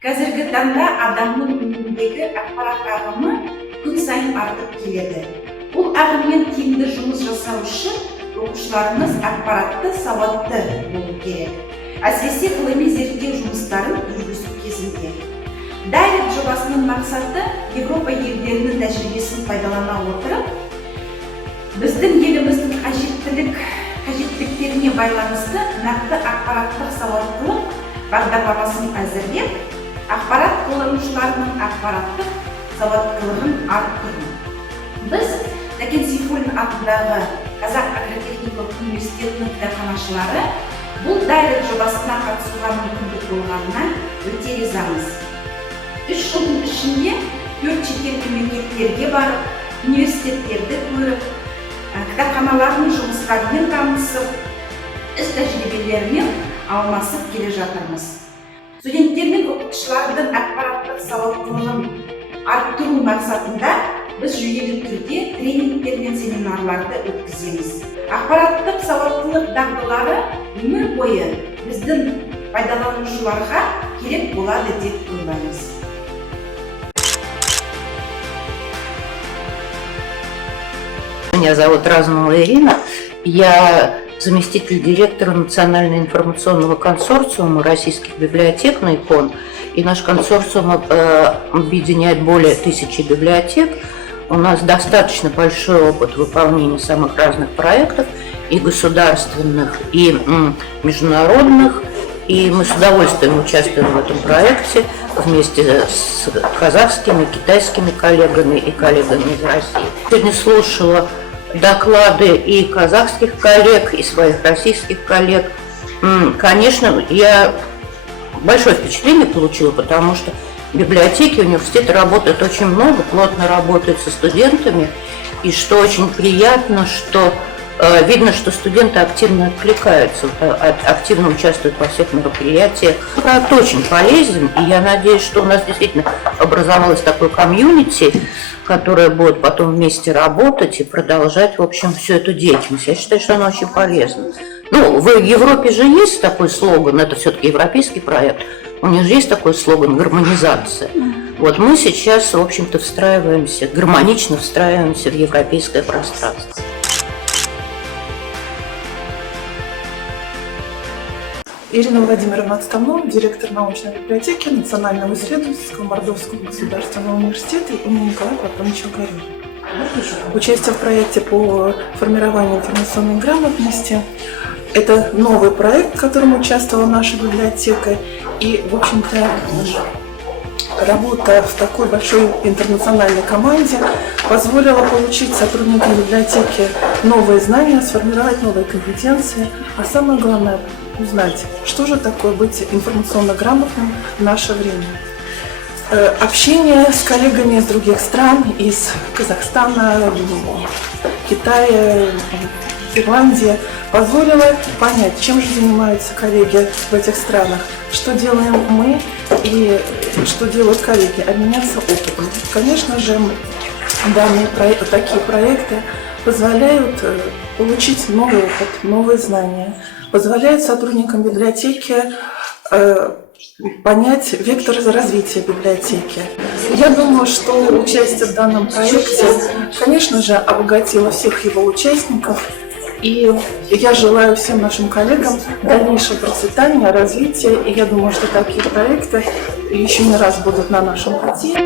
Қазіргі таңда адамның өміріндегі ақпарат ағымы күн сайын артып келеді. Бұл ағыммен тиімді жұмыс жасау үшін оқушыларымыз ақпаратты сауатты болу керек. Әсіресе ғылыми зерттеу жұмыстарын жүргізу кезінде. Дайлет жобасының мақсаты Европа елдерінің тәжірибесін пайдалана отырып, біздің еліміздің қажеттіліктеріне байланысты нақты ақпараттық сауаттылық бағдарламасын әзірлеп, ақпарат қолданушыларының ақпараттық сауаттылығын арттыру. Біз Сәкен Сейфуллин атындағы Қазақ агротехникалық университетінің кітапханашылары бұл Дайлет жобасына қатысуға мүмкіндік болғанына өте ризамыз. 3 жылдың ішінде 4 шетел мемлекеттерге барып, университеттерді көріп, кітапханалардың жұмыстарымен танысып, іс тәжірибелерімен алмасып келе жатырмыз. Студенттер мен оқытушылардың ақпараттық сауаттылығын арттыру мақсатында біз жүйелі түрде тренингтер мен семинарларды өткіземіз. Ақпараттық сауаттылық дағдылары өмір бойы біздің пайдаланушыларға керек болады деп ойлаймыз. Меня зовут Разумова Ирина. Я заместитель директора Национального информационного консорциума российских библиотек НАИКОН. И наш консорциум объединяет более 1000 библиотек. У нас достаточно большой опыт выполнения самых разных проектов, и государственных, и международных. И мы с удовольствием участвуем в этом проекте вместе с казахскими, китайскими коллегами и коллегами из России. Сегодня слушала доклады и казахских коллег, и своих российских коллег. Конечно, я большое впечатление получила, потому что библиотеки, университеты работают очень много, плотно работают со студентами. И что очень приятно, что видно, что студенты активно откликаются, активно участвуют во всех мероприятиях. Проект очень полезен, и я надеюсь, что у нас действительно образовалось такое комьюнити, которое будет потом вместе работать и продолжать, в общем, всю эту деятельность. Я считаю, что она очень полезна. Ну, в Европе же есть такой слоган, это все-таки европейский проект, у них же есть такой слоган «гармонизация». Вот мы сейчас, в общем-то, гармонично встраиваемся в европейское пространство. Ирина Владимировна Отставнова, директор научной библиотеки Национального исследовательского Мордовского государственного университета имени Николая Платоновича Горюнова. Участие в проекте по формированию информационной грамотности – это новый проект, в котором участвовала наша библиотека. И, в общем-то, работа в такой большой интернациональной команде позволила получить сотрудникам библиотеки новые знания, сформировать новые компетенции, а самое главное – узнать, что же такое быть информационно грамотным в наше время. Общение с коллегами из других стран, из Казахстана, Китая, Ирландии, позволило понять, чем же занимаются коллеги в этих странах, что делаем мы и что делают коллеги, обменяться опытом. Конечно же, такие проекты позволяют получить новый опыт, новые знания, позволяют сотрудникам библиотеки понять вектор развития библиотеки. Я думаю, что участие в данном проекте, конечно же, обогатило всех его участников. И я желаю всем нашим коллегам дальнейшего процветания, развития. И я думаю, что такие проекты еще не раз будут на нашем пути.